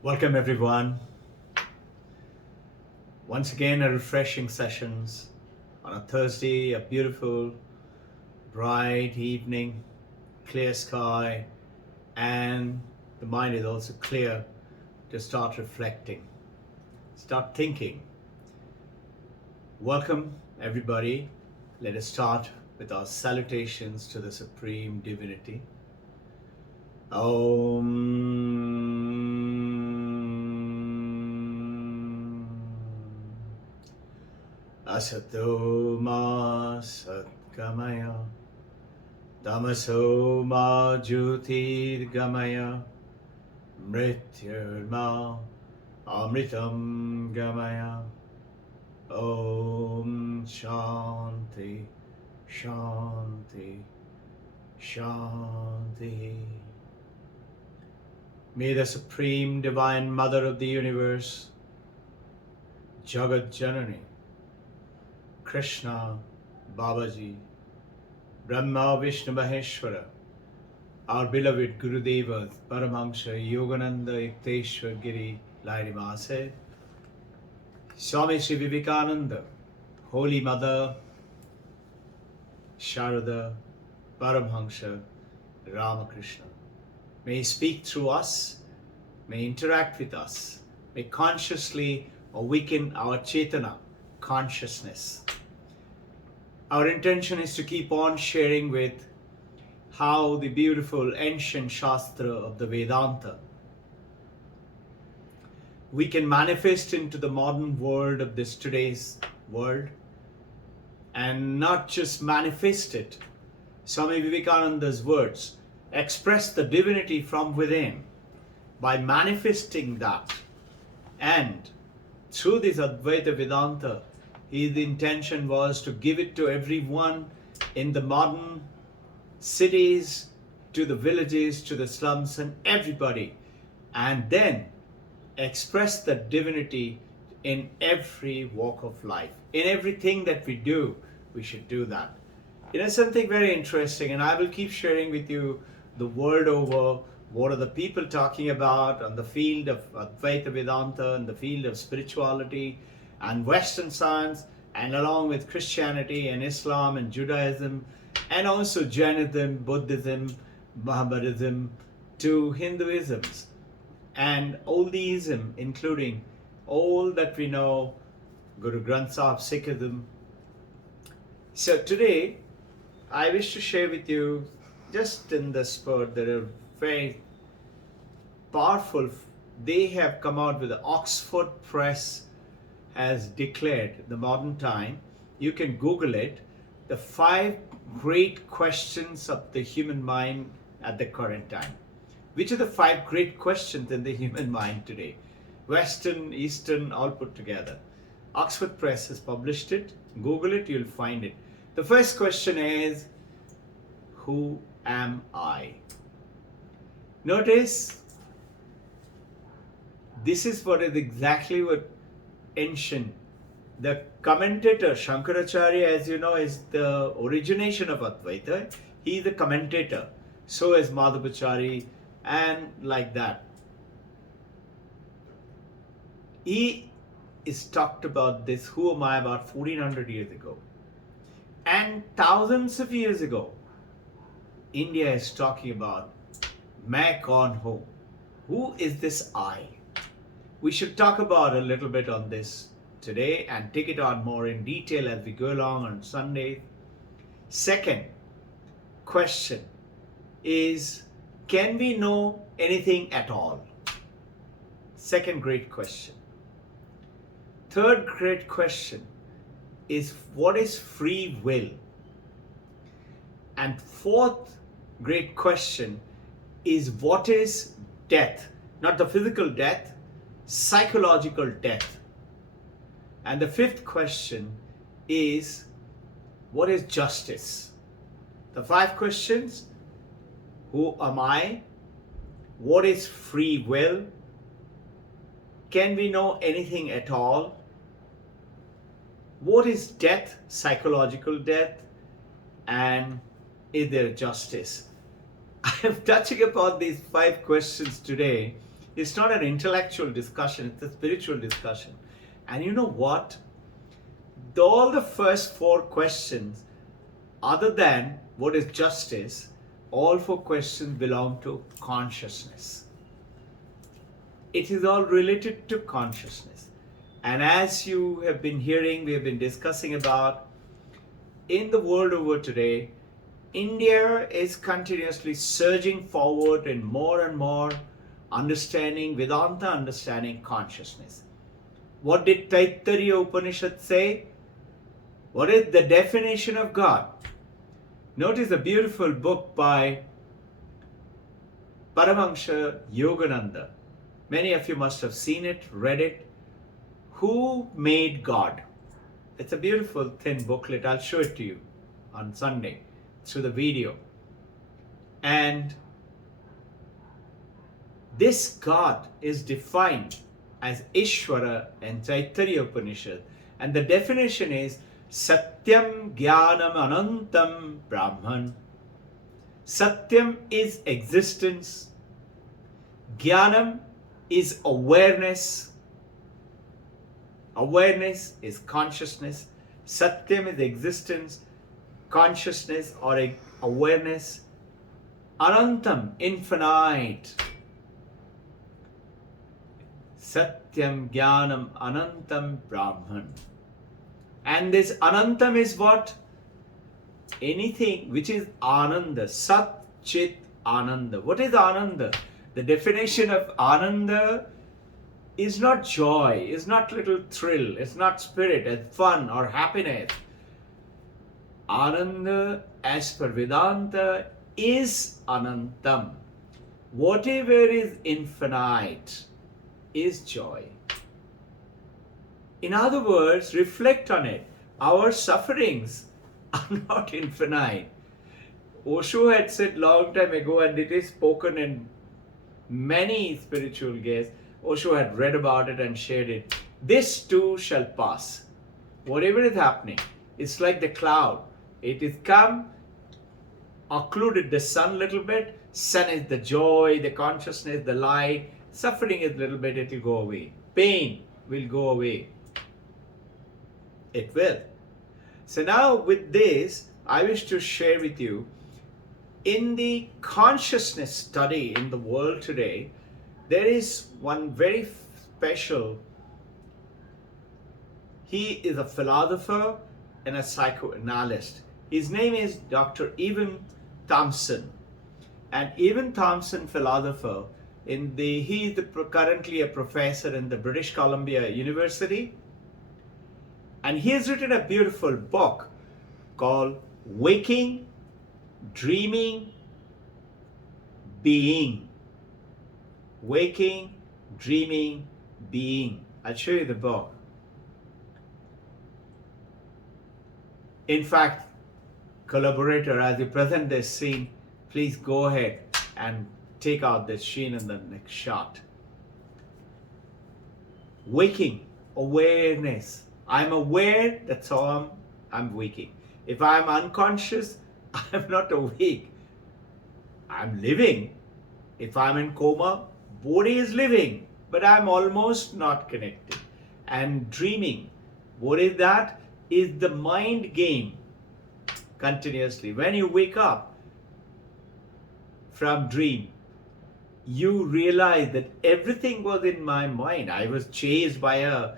Welcome everyone. Once again, a refreshing sessions on a Thursday, a beautiful, bright evening, clear sky, and the mind is also clear to start reflecting, start thinking. Welcome everybody. Let us start with our salutations to the Supreme Divinity. Om Asato ma satgamaya Tamaso ma jyotirgamaya Mrityurma amritam gamaya. Om Shanti Shanti Shanti. May the Supreme Divine Mother of the Universe, Jagat Janani, Krishna, Babaji, Brahma, Vishnu, Maheshwara, our beloved Gurudevas, Paramahamsa, Yogananda, Yukteswar Giri, Lairivase, Swami Sri Vivekananda, Holy Mother, Sharada, Paramahamsa, Ramakrishna. May He speak through us, may interact with us, may consciously awaken our Chetana, consciousness. Our intention is to keep on sharing with how the beautiful ancient Shastra of the Vedanta we can manifest into the modern world of this today's world, and not just manifest it. Swami Vivekananda's words express the divinity from within by manifesting that, and through this Advaita Vedanta, his intention was to give it to everyone in the modern cities, to the villages, to the slums, and everybody, and then express the divinity in every walk of life. In everything that we do, we should do that. Something very interesting, and I will keep sharing with you the world over what are the people talking about on the field of Advaita Vedanta, and the field of spirituality and Western science, and along with Christianity and Islam and Judaism, and also Jainism, Buddhism, Mohammedanism, to Hinduisms, and all these, including all that we know, Guru Granth Sahib, Sikhism. So today, I wish to share with you, just in the spurt, that are very powerful. They have come out with the Oxford Press has declared the modern time. You can Google it. The 5 great questions of the human mind at the current time. Which are the 5 great questions in the human mind today? Western, Eastern, all put together. Oxford Press has published it. Google it, you'll find it. The first question is, who am I? Notice, this is what is exactly what ancient, the commentator, Shankaracharya, as you know, is the origination of Advaita. He is the commentator. So is Madhvacharya, and like that. He is talked about this, who am I, about 1400 years ago. And thousands of years ago, India is talking about Main Kaun Hu. Who is this I? We should talk about a little bit on this today and take it on more in detail as we go along on Sunday. Second question is, can we know anything at all? Second great question. Third great question is, what is free will? And fourth great question is, what is death? Not the physical death, psychological death. And the fifth question is, what is justice? The 5 questions: who am I? What is free will? Can we know anything at all? What is death, psychological death? And is there justice? I am touching upon these 5 questions today It's not an intellectual discussion, it's a spiritual discussion. And you know what? All the first 4 questions, other than what is justice, all 4 questions belong to consciousness. It is all related to consciousness. And as you have been hearing, we have been discussing about, in the world over today, India is continuously surging forward in more and more understanding, Vedanta understanding consciousness. What did Taittiriya Upanishad say? What is the definition of God? Notice a beautiful book by Paramahansa Yogananda. Many of you must have seen it, read it. Who Made God? It's a beautiful thin booklet. I'll show it to you on Sunday through the video. And this God is defined as Ishvara in Taittiriya Upanishad. And the definition is Satyam Jnanam Anantam Brahman. Satyam is existence. Jnanam is awareness. Awareness is consciousness. Satyam is existence, consciousness or awareness. Anantam, infinite. Satyam Jnanam Anantam Brahman. And this Anantam is what? Anything which is Ananda, Sat Chit Ananda. What is Ananda? The definition of Ananda is not joy, is not little thrill, it's not spirit, it's fun or happiness. Ananda, as per Vedanta, is Anantam. Whatever is infinite is joy. In other words, reflect on it. Our sufferings are not infinite. Osho had said long time ago, and it is spoken in many spiritual guests. Osho had read about it and shared it. This too shall pass. Whatever is happening, it's like the cloud. It is come, occluded the sun a little bit. Sun is the joy, the consciousness, the light. Suffering is a little bit, it will go away. Pain will go away. It will. So now with this, I wish to share with you, in the consciousness study in the world today, there is one very special. He is a philosopher and a psychoanalyst. His name is Dr. Evan Thompson. And Evan Thompson, philosopher, he is currently a professor in the British Columbia University. And he has written a beautiful book called Waking, Dreaming, Being. Waking, Dreaming, Being. I'll show you the book. In fact, collaborator, as you present this scene, please go ahead and take out this scene in the next shot. Waking, awareness. I'm aware, that's how I'm waking. If I'm unconscious, I'm not awake. I'm living. If I'm in coma, body is living, but I'm almost not connected. And dreaming, what is that? Is the mind game continuously. When you wake up from dream, you realize that everything was in my mind. I was chased by a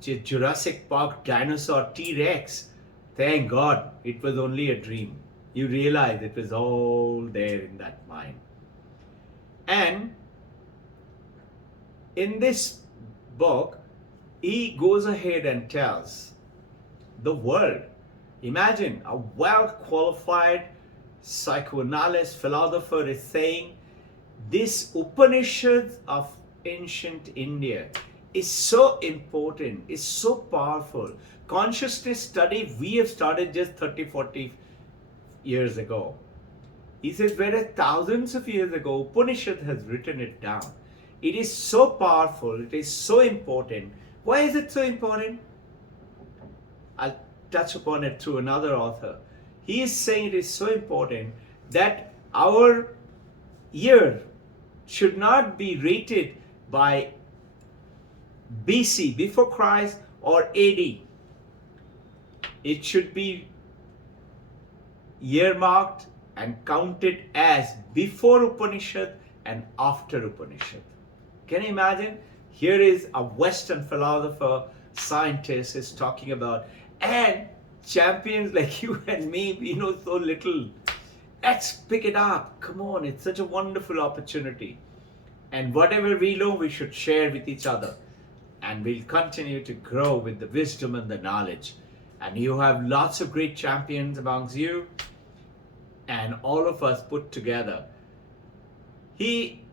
Jurassic Park dinosaur T-Rex. Thank God it was only a dream. You realize it was all there in that mind. And in this book, he goes ahead and tells the world, imagine a well-qualified psychoanalyst, philosopher is saying, this Upanishads of ancient India is so important, is so powerful. Consciousness study we have started just 30, 40 years ago. He says, whereas thousands of years ago, Upanishad has written it down. It is so powerful, it is so important. Why is it so important? I'll touch upon it through another author. He is saying it is so important that our year should not be rated by BC, before Christ, or AD. It should be earmarked and counted as before Upanishad and after Upanishad. Can you imagine? Here is a Western philosopher, scientist is talking about, and champions like you and me, we know so little. Let's pick it up. Come on, it's such a wonderful opportunity. And whatever we know, we should share with each other. And we'll continue to grow with the wisdom and the knowledge. And you have lots of great champions amongst you, and all of us put together. He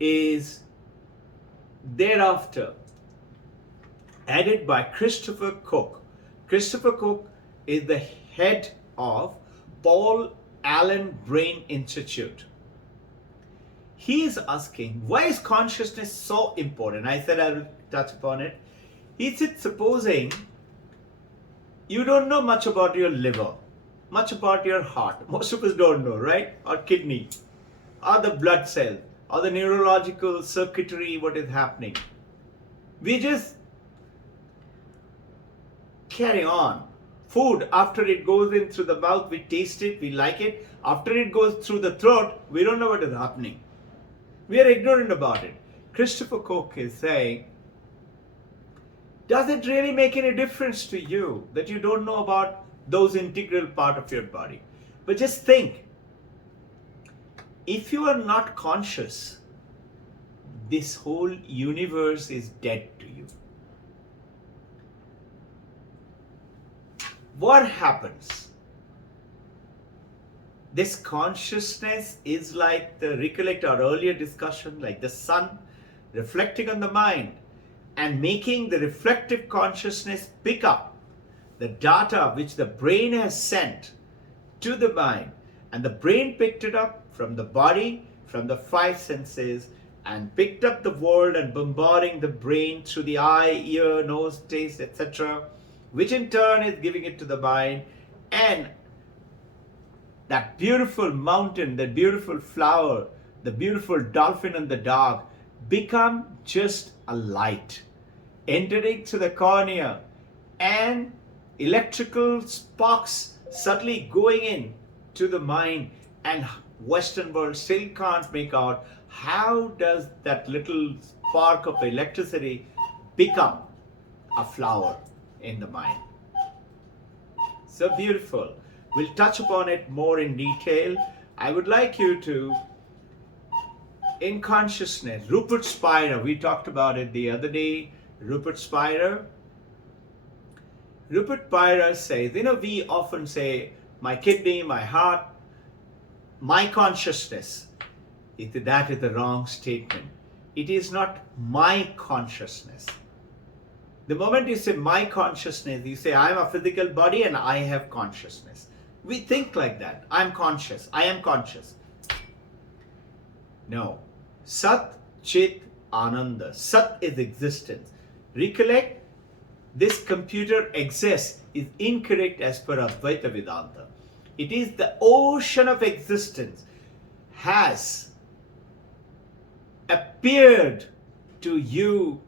is thereafter added by Christopher Cook. Christopher Cook is the head of Paul Allen Brain Institute. He is asking, why is consciousness so important? I said I will touch upon it. He said, supposing you don't know much about your liver, much about your heart. Most of us don't know, right? Or kidney, or the blood cell, or the neurological circuitry, what is happening. We just carry on. Food, after it goes in through the mouth, we taste it, we like it. After it goes through the throat, we don't know what is happening. We are ignorant about it. Christopher Cook is saying, does it really make any difference to you that you don't know about those integral part of your body? But just think, if you are not conscious, this whole universe is dead to you. What happens? This consciousness is like recollect our earlier discussion, like the sun reflecting on the mind and making the reflective consciousness pick up the data which the brain has sent to the mind, and the brain picked it up from the body, from the five senses, and picked up the world and bombarding the brain through the eye, ear, nose, taste, etc., which in turn is giving it to the mind, and that beautiful mountain, that beautiful flower, the beautiful dolphin and the dog become just a light entering through the cornea, and electrical sparks subtly going in to the mind, and Western world still can't make out how does that little spark of electricity become a flower in the mind. So beautiful. We'll touch upon it more in detail. I would like you to, in consciousness, Rupert Spira, we talked about it the other day, Rupert Spira. Rupert Spira says, we often say, my kidney, my heart, my consciousness. That is the wrong statement. It is not my consciousness. The moment you say my consciousness, you say I am a physical body and I have consciousness. We think like that. I am conscious. I am conscious. No. Sat, Chit, Ananda. Sat is existence. Recollect, this computer exists is incorrect as per Advaita Vedanta. It is the ocean of existence has appeared to you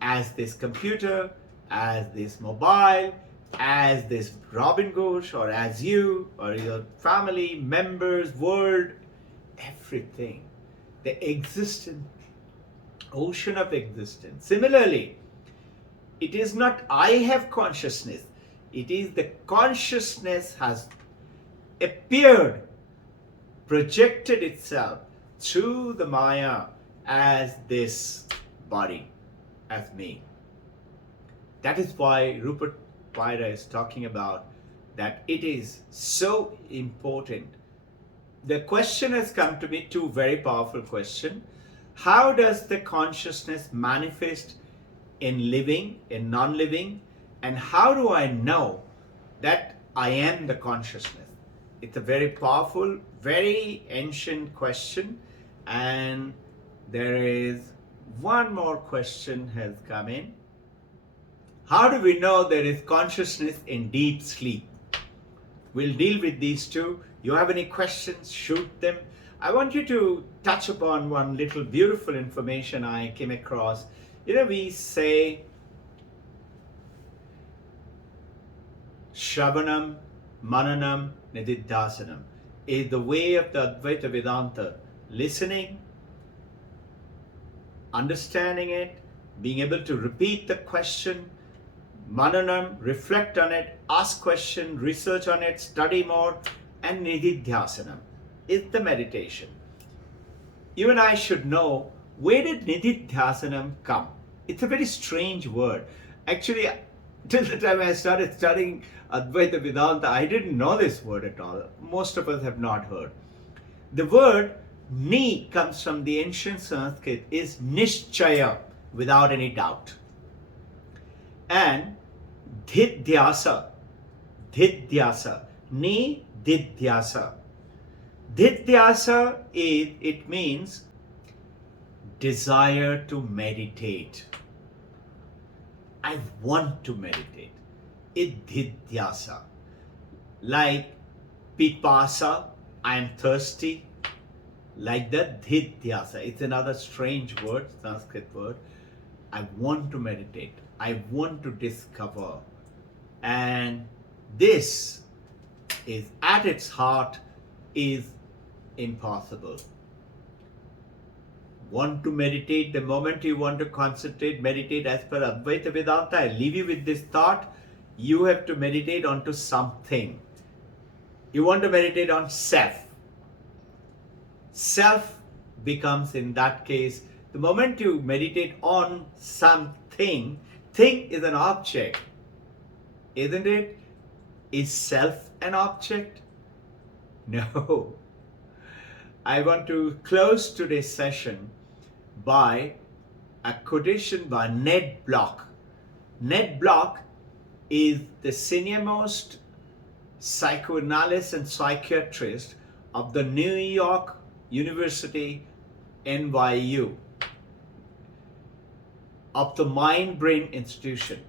as this computer, as this mobile, as this Robbin Ghosh, or as you, or your family, members, world, everything. The existence, ocean of existence. Similarly, it is not I have consciousness. It is the consciousness has appeared, projected itself through the Maya as this body, as me. That is why Rupert Spira is talking about that it is so important. The question has come to me, two very powerful questions. How does the consciousness manifest in living, in non-living? And how do I know that I am the consciousness? It's a very powerful, very ancient question. And there is one more question has come in. How do we know there is consciousness in deep sleep? We'll deal with these two. You have any questions, shoot them. I want you to touch upon one little beautiful information I came across. We say Shravanam, Mananam, Nididhasanam is the way of the Advaita Vedanta. Listening, understanding it, being able to repeat the question, Mananam, reflect on it, ask question, research on it, study more, and Nididhyasanam is the meditation. You and I should know, where did Nididhyasanam come? It's a very strange word. Actually, till the time I started studying Advaita Vedanta, I didn't know this word at all. Most of us have not heard. The word Ni comes from the ancient Sanskrit, is Nishchaya, without any doubt. And Dhidhyasa, Ni Dhidhyasa. Dhidhyasa, it means desire to meditate. I want to meditate. It's Dhidhyasa. Like Pipasa, I am thirsty. Like that, Dhidhyasa. It's another strange word, Sanskrit word. I want to meditate. I want to discover. And this is at its heart is impossible. Want to meditate, the moment you want to concentrate, meditate as per Advaita Vedanta, I leave you with this thought, you have to meditate onto something. You want to meditate on self. Self becomes, in that case, the moment you meditate on something, thing is an object, isn't it? Is self an object? No. I want to close today's session by a quotation by Ned Block. Ned Block is the senior-most psychoanalyst and psychiatrist of the New York University NYU, of the Mind Brain Institution.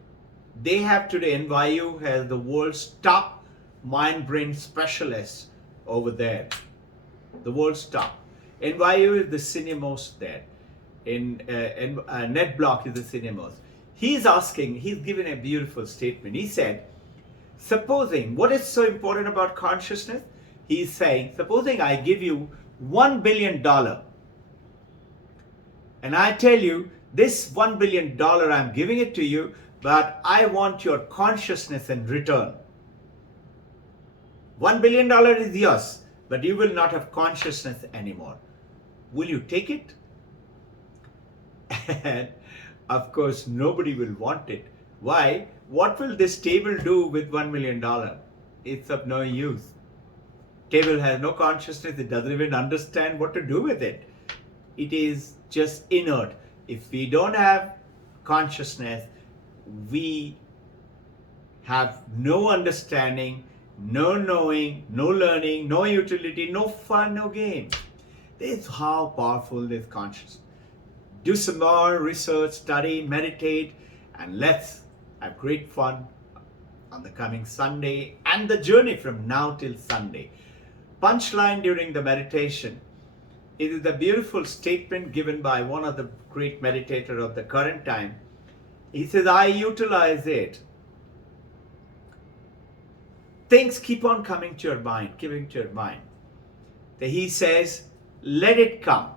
They have today, NYU has the world's top mind brain specialists over there. The world's top. NYU is the senior-most there. Ned Block is the senior-most. He's given a beautiful statement. He said, supposing, what is so important about consciousness? He's saying, supposing I give you $1 billion and I tell you, this $1 billion, I'm giving it to you, but I want your consciousness in return. $1 billion is yours, but you will not have consciousness anymore. Will you take it? And of course, nobody will want it. Why? What will this table do with $1 million? It's of no use. Table has no consciousness. It doesn't even understand what to do with it. It is just inert. If we don't have consciousness, we have no understanding, no knowing, no learning, no utility, no fun, no game. This is how powerful this consciousness. Do some more research, study, meditate, and let's have great fun on the coming Sunday and the journey from now till Sunday. Punchline during the meditation. It is a beautiful statement given by one of the great meditators of the current time. He says, I utilize it. Things keep on coming to your mind. He says, let it come.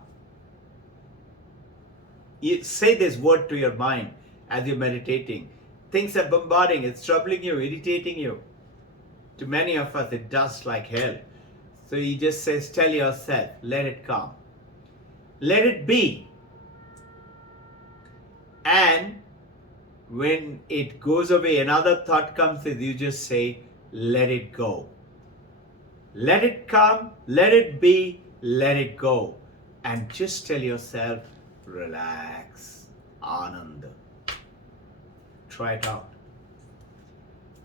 You say this word to your mind as you're meditating. Things are bombarding, it's troubling you, irritating you. To many of us, it does like hell. So he just says, tell yourself, let it come. Let it be. And when it goes away, another thought comes, is you just say, let it go. Let it come, let it be, let it go. And just tell yourself, relax, Ananda. Try it out.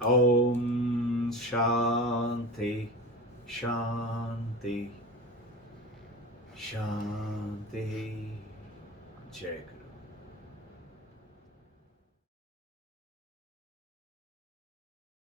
Om Shanti, Shanti, Shanti. Jai Guru.